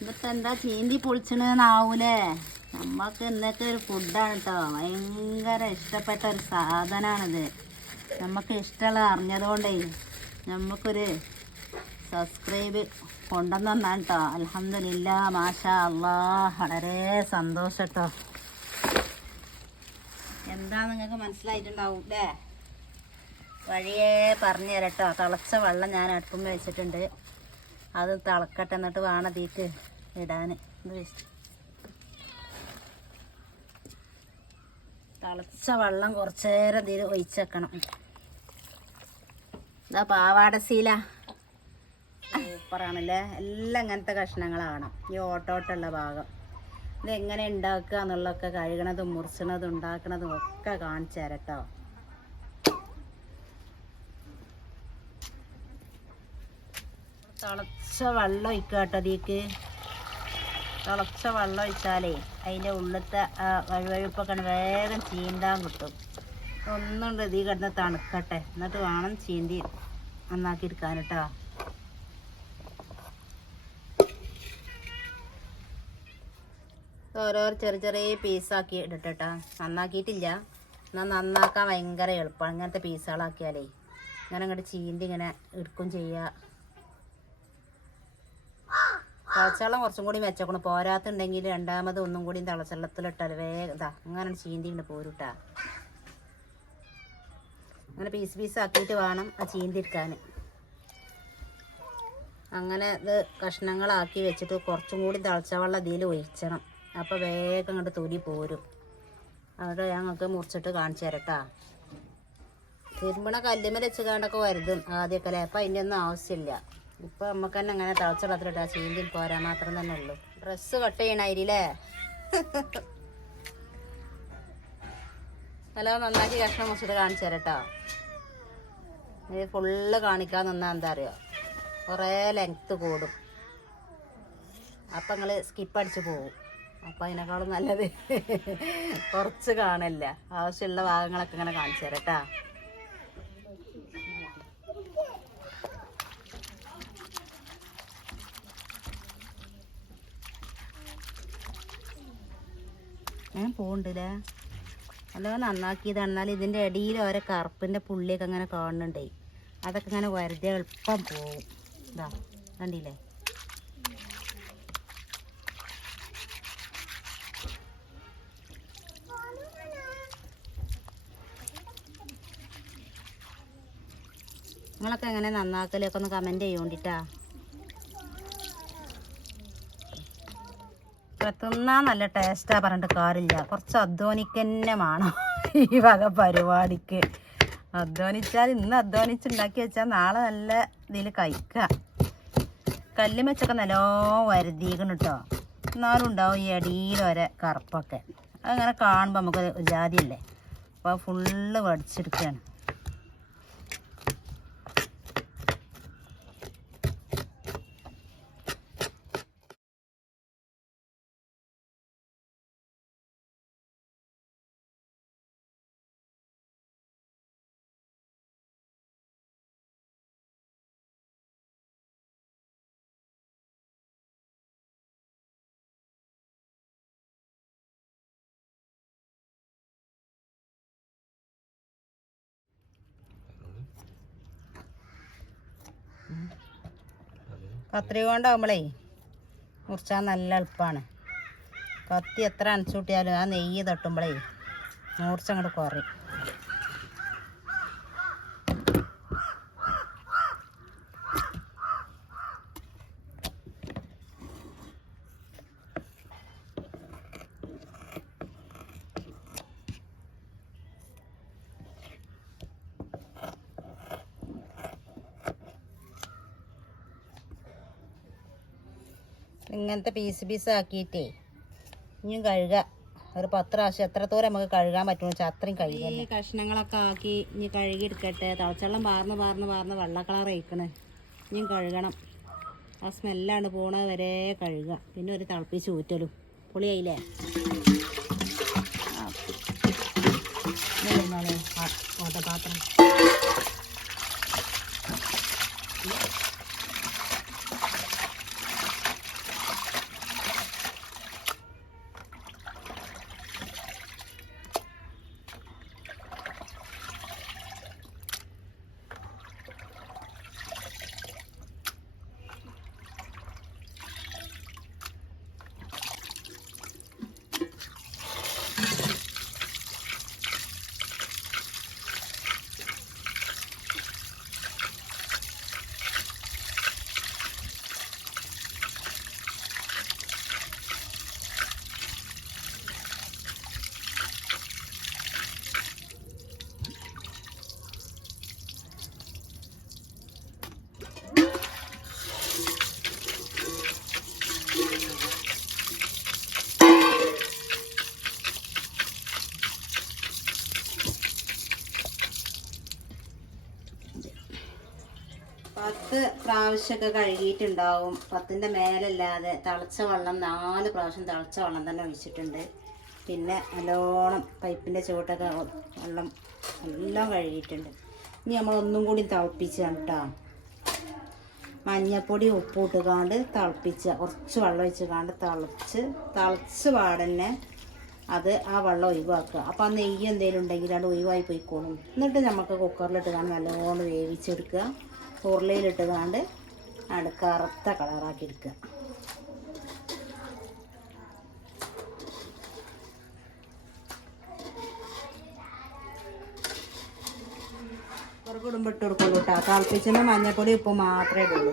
ഇതിപ്പോ എന്താ ചീന്തി പൊളിച്ചണെന്നാവൂലേ? നമ്മൾക്ക് ഇന്നത്തെ ഒരു ഫുഡാണ് കേട്ടോ ഭയങ്കര ഇഷ്ടപ്പെട്ട ഒരു സാധനമാണിത് നമുക്ക് ഇഷ്ടമുള്ളത് അറിഞ്ഞതുകൊണ്ടേ നമുക്കൊരു സബ്സ്ക്രൈബ് കൊണ്ടുവന്നാണ് കേട്ടോ അലഹമില്ല മാഷ അള്ളാ വളരെ സന്തോഷം കേട്ടോ എന്താ നിങ്ങൾക്ക് മനസ്സിലായിട്ടുണ്ടാവും അല്ലേ വഴിയേ പറഞ്ഞു തരട്ടോ. തിളച്ച വെള്ളം ഞാൻ അടുപ്പം വെച്ചിട്ടുണ്ട്. അത് തിളക്കട്ടെ എന്നിട്ട് വേണം വെച്ച്. തിളച്ച വെള്ളം കുറച്ച് നേരം ഇതിൽ എന്താ പാവാട സീല. സൂപ്പറാണല്ലേ എല്ലാം ഇങ്ങനത്തെ കഷ്ണങ്ങളാണ്. ഈ ഓട്ടോട്ടുള്ള ഭാഗം. ഇത് എങ്ങനെ ഉണ്ടാക്കുക എന്നുള്ളതൊക്കെ കഴുകണതും മുറിച്ചണതും ഉണ്ടാക്കണതും ഒക്കെ കാണിച്ചു തരട്ടോ. തിളച്ച വെള്ളം ഒഴിക്കുക കേട്ടോ അതിലേക്ക് തിളച്ച വെള്ളം ഒഴിച്ചാലേ അതിന്റെ ഉള്ളിലത്തെ ആ വഴുവഴുപ്പൊക്കെ വേഗം ചീന്താൻ കിട്ടും. ഒന്നും ഇതീ കിടന്ന് തണുക്കട്ടെ. എന്നിട്ട് വേണം ചീന്തി നന്നാക്കി എടുക്കാൻ കേട്ടോ. ഓരോ ചെറിയ ചെറിയ പീസാക്കി ഇടട്ടോ നന്നാക്കിയിട്ടില്ല. എന്നാൽ നന്നാക്കാൻ ഭയങ്കര എളുപ്പമാണ് ഇങ്ങനത്തെ പീസുകളാക്കിയാലേ ഇങ്ങനെ അങ്ങോട്ട് ചീന്തി ഇങ്ങനെ എടുക്കും ചെയ്യുക തിളച്ചവെള്ളം കുറച്ചും കൂടി വെച്ചേക്കണം. പോരാത്തുണ്ടെങ്കിൽ രണ്ടാമത് ഒന്നും കൂടി തളച്ചെള്ളത്തിലിട്ടാൽ വേഗം ഇതാ അങ്ങനെ ചീന്തിണ്ട് പോരുട്ടാ. അങ്ങനെ പീസ് പീസ് ആക്കിയിട്ട് വേണം ആ ചീന്തിരിക്കാൻ അങ്ങനെ ഇത് കഷ്ണങ്ങളാക്കി വെച്ചിട്ട് കുറച്ചും കൂടി തിളച്ച വെള്ളം ഇതിൽ ഒഴിച്ചണം. അപ്പോൾ വേഗം അങ്ങോട്ട് തൊലി പോരും. അവിടെ ഞങ്ങൾക്ക് മുറിച്ചിട്ട് കാണിച്ചു തരട്ടാ. തിരുമ്പണ കല്ലുമ്മൽ വെച്ച് കാണ്ടൊക്കെ വരുതും ആദ്യമൊക്കെ അല്ലേ? അപ്പം അതിന്റെ ഒന്നും ആവശ്യമില്ല. ഇപ്പം നമുക്ക് തന്നെ അങ്ങനെ തിളച്ച വെള്ളത്തിലിട്ടാ ചീന്തി പോരാ മാത്രം തന്നെ ഉള്ളൂ. ഡ്രസ്സ് കട്ട് ചെയ്യണായിരില്ലേ ഹലോ നന്നാക്കി കഷ്ണം മുറിച്ചിട്ട് കാണിച്ചു തരട്ടോ. ഇത് ഫുള്ള് കാണിക്കാൻ നിന്നാൽ എന്താ അറിയോ? കുറേ ലെങ്ത്ത് കൂടും. അപ്പം നിങ്ങൾ സ്കിപ്പ് അടിച്ച് പോകും അപ്പം അതിനേക്കാളും നല്ലത് കുറച്ച് കാണല്ല ആവശ്യമുള്ള ഭാഗങ്ങളൊക്കെ ഇങ്ങനെ കാണിച്ചു തരാം കേട്ടാ ഞാൻ പോകണ്ടല്ലേ നല്ല നന്നാക്കിയതാണ്. എന്നാൽ ഇതിന്റെ ഇടയിൽ ഓരോ കറുപ്പിന്റെ പുള്ളിയൊക്കെ അങ്ങനെ കാണുന്നുണ്ടേ. അതൊക്കെ ഇങ്ങനെ വരുതി എളുപ്പം പോവും. ഇതാ കണ്ടില്ലേ? നിങ്ങളൊക്കെ എങ്ങനെ നന്നാക്കലൊക്കെ ഒന്ന് കമന്റ് ചെയ്യോണ്ടിട്ടാ. തിന്നാൻ നല്ല ടേസ്റ്റാ പറഞ്ഞിട്ട് കാര്യമില്ല. കുറച്ച് അധ്വാനിക്കന്നെ വേണം ഈ വക പരിപാടിക്ക്. അധ്വാനിച്ചാൽ ഇന്ന് അധ്വാനിച്ചുണ്ടാക്കി വെച്ചാൽ നാളെ നല്ല ഇതിൽ കഴിക്കുക കല്ലുമെച്ചൊക്കെ നല്ലോ വരുതിക്കണം കേട്ടോ എന്നാലും ഉണ്ടാവും ഈ അടിയിൽ വരെ കറുപ്പൊക്കെ. അങ്ങനെ കാണുമ്പോൾ നമുക്ക് ജാതിയല്ലേ? അപ്പോൾ ഫുള്ള് വടിച്ചെടുക്കുകയാണ് കത്രിക കൊണ്ടാകുമ്പോഴേ മുറിച്ചാൽ നല്ല എളുപ്പമാണ് കത്തി എത്ര അണച്ചു കൂട്ടിയാലും ആ നെയ്യ് തട്ടുമ്പോഴേ മൂർച്ചങ്ങോട്ട് കുറയും. ഇങ്ങനത്തെ പീസ് പീസ് ആക്കിയിട്ടേ ഇനിയും കഴുകുക ഒരു പത്ത് പ്രാവശ്യം എത്രത്തോരം നമുക്ക് കഴുകാൻ പറ്റുമോ വെച്ചാൽ അത്രയും കഴുകി ഈ കഷ്ണങ്ങളൊക്കെ ആക്കി ഇനി കഴുകി എടുക്കട്ടെ. തളച്ചെള്ളം പാർന്ന് പാർന്ന് പാർന്ന് വെള്ള കളർ അയക്കണ് ഇനിയും കഴുകണം. ആ സ്മെല്ലാണ് പോണത് വരെ കഴുകുക. പിന്നെ ഒരു തിളപ്പിച്ച് ഊറ്റലും. പുളിയായില്ലേ? ഓട്ടപാത്രം. പത്ത് പ്രാവശ്യമൊക്കെ കഴുകിയിട്ടുണ്ടാവും. പത്തിന്റെ മേലല്ലാതെ തിളച്ച വെള്ളം നാല് പ്രാവശ്യം തിളച്ച വെള്ളം തന്നെ ഒഴിച്ചിട്ടുണ്ട്. പിന്നെ നല്ലോണം പൈപ്പിന്റെ ചുവട്ടൊക്കെ വെള്ളം എല്ലാം കഴുകിയിട്ടുണ്ട്. ഇനി നമ്മൾ ഒന്നും കൂടി തിളപ്പിച്ചാണ് കേട്ടോ മഞ്ഞപ്പൊടി ഉപ്പ് ഇട്ടുകാണ്ട് തിളപ്പിച്ച കുറച്ച് വെള്ളം ഒഴിച്ച് കാണ്ട് തിളച്ച് തിളച്ച് പാടന്നെ അത് ആ വെള്ളം ഒഴിവാക്കുക. അപ്പോൾ ആ നെയ്യ് എന്തെങ്കിലും ഉണ്ടെങ്കിൽ അത് ഒഴിവായി പോയിക്കോളും. എന്നിട്ട് നമുക്ക് കുക്കറിലിട്ട് കാണാൻ നല്ലോണം വേവിച്ചെടുക്കുക. ഉരുളയിലിട്ട് കാണ്ട് അത് കറുത്ത കളറാക്കി എടുക്കുക കുറവ് ഇട്ട് കൊടുക്കുള്ളൂ കേട്ടോ. തിളപ്പിച്ചുമ്പോൾ മഞ്ഞപ്പൊടി ഉപ്പ് മാത്രമേ ഇടുള്ളൂ.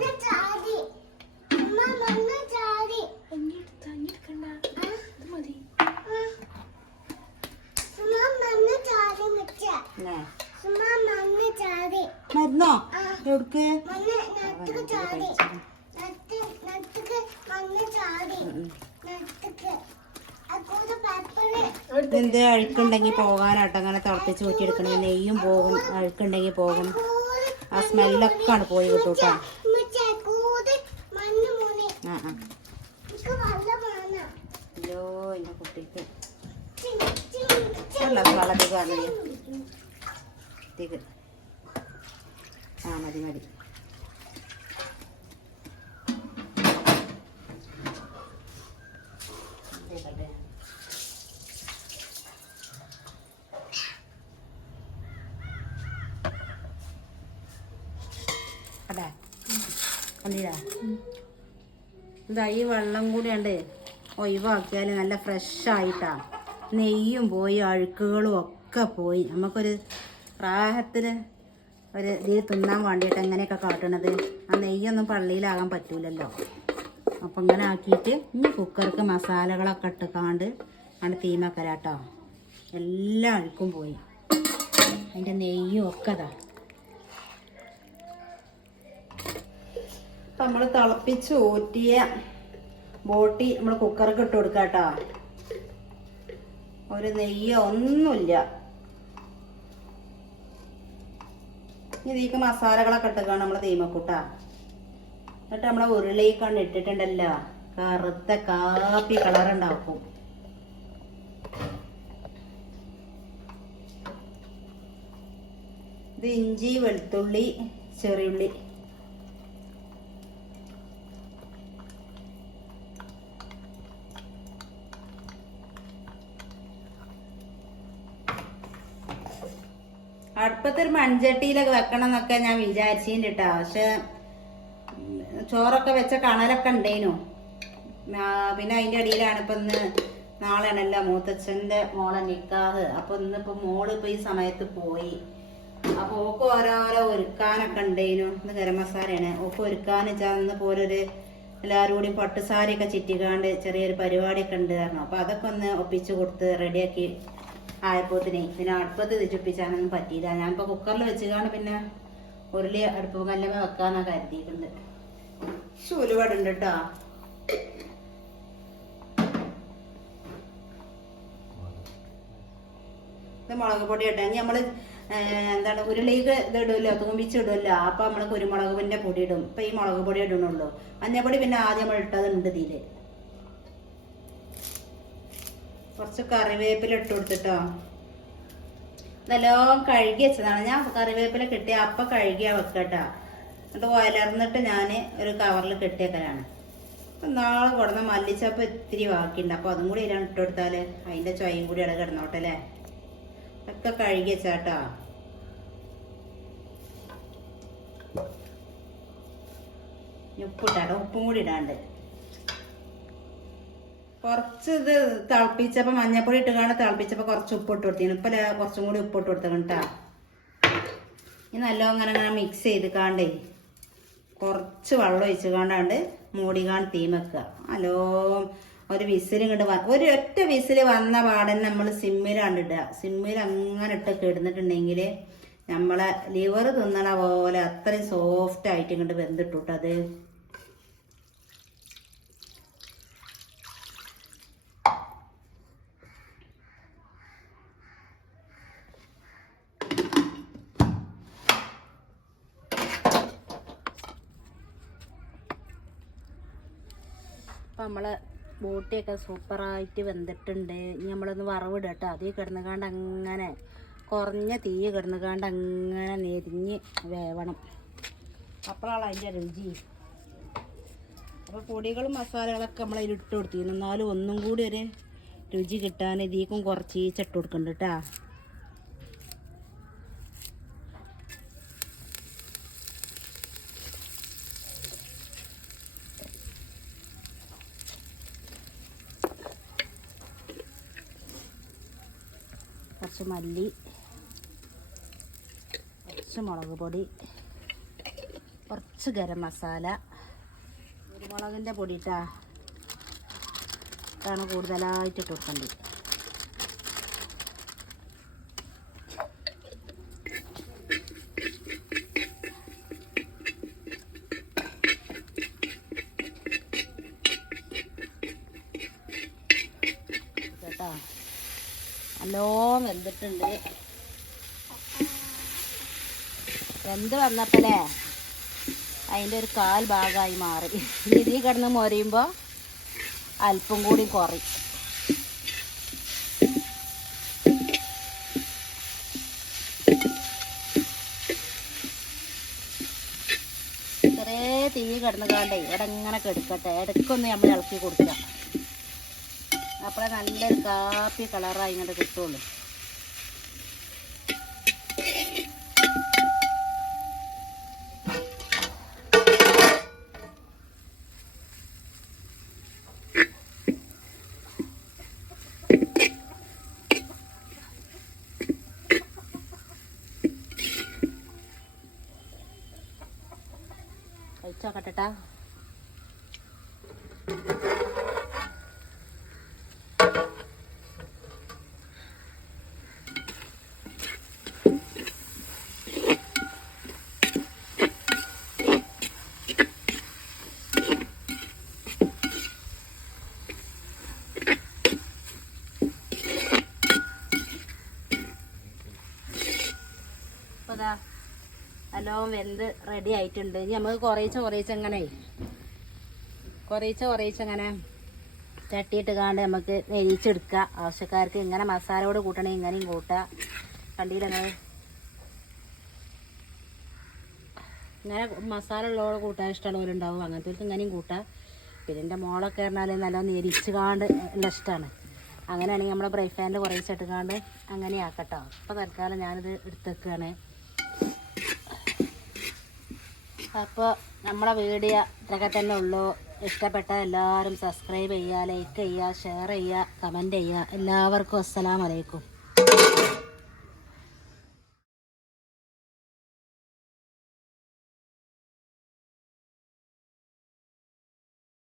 ഇതിന്റെ അഴുക്കുണ്ടെങ്കിൽ പോകാനാട്ടോ അങ്ങനെ തിളപ്പിച്ച് എടുക്കണം നെയ്യും പോകും അഴുക്കുണ്ടെങ്കിൽ പോകും ആ സ്മെല്ലൊക്കെ ആണ് പോയി കിട്ടും കേട്ടോ ആ അയ്യോ എന്റെ കുട്ടിക്ക്. ആ മതി മതി. അതെ കണ്ടില്ല ഇതാ ഈ വെള്ളം കൂടി ഉണ്ട് ഒഴിവാക്കിയാൽ നല്ല ഫ്രഷ് ആയിട്ടാ നെയ്യും പോയി അഴുക്കുകളും ഒക്കെ പോയി. നമുക്കൊരു പ്രായത്തിന് ഒരു ഇതിൽ തിന്നാൻ വേണ്ടിയിട്ട് എങ്ങനെയൊക്കെ കാട്ടണത്? ആ നെയ്യൊന്നും പള്ളിയിലാകാൻ പറ്റൂലല്ലോ. അപ്പം ഇങ്ങനെ ആക്കിയിട്ട് ഇനി കുക്കർക്ക് മസാലകളൊക്കെ ഇട്ടുക്കാണ്ട് ആണ് തീമക്കരാട്ടോ എല്ലാം അഴുക്കും പോയി. അതിന്റെ നെയ്യും ഒക്കെ അതാ അപ്പം നമ്മൾ തിളപ്പിച്ച് ഊറ്റിയ ബോട്ടി നമ്മൾ കുക്കർക്ക് ഇട്ട് കൊടുക്കുക കേട്ടോ ഒരു നെയ്യോ ഒന്നുമില്ല. ഇനി ഇതിലേക്ക് മസാലകളൊക്കെ ഇട്ടുകയാണ് നമ്മൾ തീമക്കൂട്ട എന്നിട്ട് നമ്മളെ ഉരുളിക്കാണ് ഇട്ടിട്ടുണ്ടല്ലോ. കറുത്ത കാപ്പി കളർ ഉണ്ടാക്കും. ഇത് ഇഞ്ചി വെളുത്തുള്ളി ചെറിയുള്ളി. അടുപ്പത്തൊരു മൺചട്ടിയിലൊക്കെ വെക്കണം എന്നൊക്കെ ഞാൻ വിചാരിച്ചിട്ടുണ്ട് കേട്ടോ പക്ഷെ ചോറൊക്കെ വെച്ച കണലൊക്കെ ഉണ്ടേനു പിന്നെ അതിന്റെ അടിയിലാണ് ഇപ്പം ഇന്ന് നാളെയാണല്ലോ മൂത്തച്ഛന്റെ മോളെ നിക്കാഹ്. അപ്പൊ ഇന്നിപ്പോ മോൾ ഇപ്പൊ ഈ സമയത്ത് പോയി. അപ്പൊ ഓക്ക് ഓരോരോ ഒരുക്കാനൊക്കെ ഉണ്ടേനു ഇന്ന് ഗരം മസാലയാണ്. ഓക്ക് ഒരുക്കാന്ന് വെച്ചാൽ ഇന്ന് പോലൊരു എല്ലാവരും കൂടി പട്ടുസാരിയൊക്കെ ചുറ്റിക്കാണ്ട് ചെറിയൊരു പരിപാടിയൊക്കെ ഉണ്ട് കാരണം അപ്പൊ അതൊക്കെ ഒന്ന് ഒപ്പിച്ചു കൊടുത്ത് റെഡിയാക്കി ആയപ്പോത്തിനെ പിന്നെ അടുപ്പത്ത് തിരിച്ചൊപ്പിച്ചാനൊന്നും പറ്റിയില്ല. ഞാനിപ്പോ കുക്കറിൽ വെച്ചുകാണ് പിന്നെ ഉരുളി അടുപ്പ് കല്ലമേ വെക്കാന്നാ കരുതിയിട്ടുണ്ട്. ശൂലുപാടുണ്ട് കേട്ടോ ഇത് മുളക് പൊടി ഇട്ടാ. ഇനി നമ്മൾ എന്താണ് ഉരുളിക്ക് ഇത് ഇടുമല്ലോ തൂമ്പിച്ച് ഇടുമല്ലോ അപ്പൊ നമ്മൾ കുരുമുളകിന്റെ പൊടി ഇടും. ഇപ്പൊ ഈ മുളക് പൊടി ഇടണുള്ളൂ. മഞ്ഞപ്പൊടി പിന്നെ ആദ്യം നമ്മൾ ഇട്ടതുണ്ട് ഇതിൽ കുറച്ച് കറിവേപ്പില ഇട്ട് കൊടുത്തിട്ടോ. നല്ലോണം കഴുകി വെച്ചതാണ്. ഞാൻ കറിവേപ്പില കിട്ടിയ അപ്പൊ കഴുകിയാ വെക്കട്ടോ. എന്നിട്ട് വലർന്നിട്ട് ഞാൻ ഒരു കവറിൽ കെട്ടിയേക്കലാണ്. അപ്പം നാളെ കൊടുന്ന മല്ലിച്ചപ്പ് ഇത്തിരി ബാക്കിയുണ്ട്. അപ്പോൾ അതും കൂടി ഇതിലാണ് ഇട്ട് കൊടുത്താൽ അതിന്റെ ചൊയും കൂടി ഇട കിടന്നോട്ടെ അല്ലേ? ഒക്കെ കഴുകി വെച്ചാട്ടോ. ഉപ്പിട്ടാട്ടോ. ഉപ്പും കൂടി ഇടാണ്ട്. കുറച്ച് ഇത് തിളപ്പിച്ചപ്പോൾ മഞ്ഞപ്പൊടി ഇട്ട് കാണാൻ തിളപ്പിച്ചപ്പോൾ കുറച്ച് ഉപ്പ് ഇട്ട് കൊടുത്തു ഇപ്പൊ കുറച്ചും കൂടി ഉപ്പ് ഇട്ട് കൊടുത്തണം കേട്ടോ ഇനി നല്ലോണം അങ്ങനെ മിക്സ് ചെയ്ത് കാണ്ടേ കുറച്ച് വെള്ളം ഒഴിച്ച് കാണ്ടാണ്ട് മൂടികാണ്ട് തീ വെക്കുക. നല്ലോ ഒരു വിസിൽ ഇങ്ങോട്ട് ഒരു ഒറ്റ വിസിൽ വന്ന പാടന്നെ നമ്മൾ സിമ്മിലാണ്ട് ഇടുക. സിമ്മിൽ അങ്ങനെ ഇട്ട് കിടന്നിട്ടുണ്ടെങ്കിൽ നമ്മളെ ലിവർ തിന്നണ പോലെ അത്രയും സോഫ്റ്റ് ആയിട്ട് ഇങ്ങോട്ട് വെന്തിട്ടുട്ടത് അപ്പം നമ്മളെ ബോട്ടിയൊക്കെ സൂപ്പറായിട്ട് വെന്തിട്ടുണ്ട്. ഇനി നമ്മളൊന്ന് വറവിടട്ടോ അതിൽ കിടന്നുകാണ്ട് അങ്ങനെ കുറഞ്ഞ തീ കിടന്നുകാണ്ട് അങ്ങനെ നെരിഞ്ഞ് വേവണം. അപ്പോഴാണ് അതിന്റെ രുചി. അപ്പോൾ പൊടികളും മസാലകളൊക്കെ നമ്മൾ അതിൽ ഇട്ട് കൊടുത്തിരുന്നു. എന്നാലും ഒന്നും കൂടി ഒരു രുചി കിട്ടാൻ ഇതിക്കും കുറച്ച് ചട്ട് കൊടുക്കുന്നുണ്ട് കേട്ടോ. കുറച്ച് മല്ലി കുറച്ച് മുളക് പൊടി കുറച്ച് ഗരം മസാല. കുരുമുളകിന്റെ പൊടി ഇട്ടാ ഇതാണ് കൂടുതലായിട്ട് ഇട്ട് കൊടുക്കേണ്ടത് കേട്ടോ. നല്ലോണം വെന്തിട്ടുണ്ട്. വെന്ത് വന്നപ്പോഴേ അതിന്റെ ഒരു കാൽ ഭാഗമായി മാറി. ഇനി ഇതിൽ കിടന്ന് മൊരയുമ്പോൾ അല്പം കൂടി കുറയും. ഇത്രേ തീ ഇവിടെ ഇങ്ങനെ കെടുക്കട്ടെ? ഇടയ്ക്കൊന്ന് നമ്മൾ ഇളക്കി കൊടുക്കുക അപ്പോഴേ നല്ലൊരു കാപ്പി കളറായി ഇങ്ങോട്ട് കിട്ടുള്ളൂ കഴിച്ചോക്കട്ടെട്ടാ ദാ നല്ലോണം വെന്ത് റെഡി ആയിട്ടുണ്ട്. ഇനി നമുക്ക് കുറേശ്ശെ കുറേശ്ശെ എങ്ങനെ കുറേശ്ശെ കുറേശ്ശെ എങ്ങനെ ചട്ടിയിട്ട് കാണ്ട് നമുക്ക് നെരിച്ചെടുക്കുക ആവശ്യക്കാർക്ക് ഇങ്ങനെ മസാലയോട് കൂട്ടണേ ഇങ്ങനെയും കൂട്ടുക കണ്ടിയില്ല ഇങ്ങനെ മസാല ഉള്ളതോടെ കൂട്ടാൻ ഇഷ്ടമുള്ളവരുണ്ടാവും. അങ്ങനത്തെ ഇങ്ങനെയും കൂട്ടാം. പിന്നെ എന്റെ മോളൊക്കെ പറഞ്ഞാൽ നല്ല നെരിച്ച് കാണ്ട് എല്ലാം ഇഷ്ടമാണ് അങ്ങനെയാണെങ്കിൽ നമ്മുടെ ബ്രൈ ഫാനിൽ കുറേശ്ശെ ഇട്ടുകാണ്ട് അങ്ങനെ ആക്കട്ടോ അപ്പോൾ തൽക്കാലം ഞാനിത് എടുത്തേക്കാണ് അപ്പോൾ നമ്മളെ വീഡിയോ ഇതൊക്കെ തന്നെ ഉള്ളൂ. ഇഷ്ടപ്പെട്ട എല്ലാവരും സബ്സ്ക്രൈബ് ചെയ്യുക ലൈക്ക് ചെയ്യുക ഷെയർ ചെയ്യുക കമന്റ് ചെയ്യുക. എല്ലാവർക്കും അസ്സലാമലൈക്കും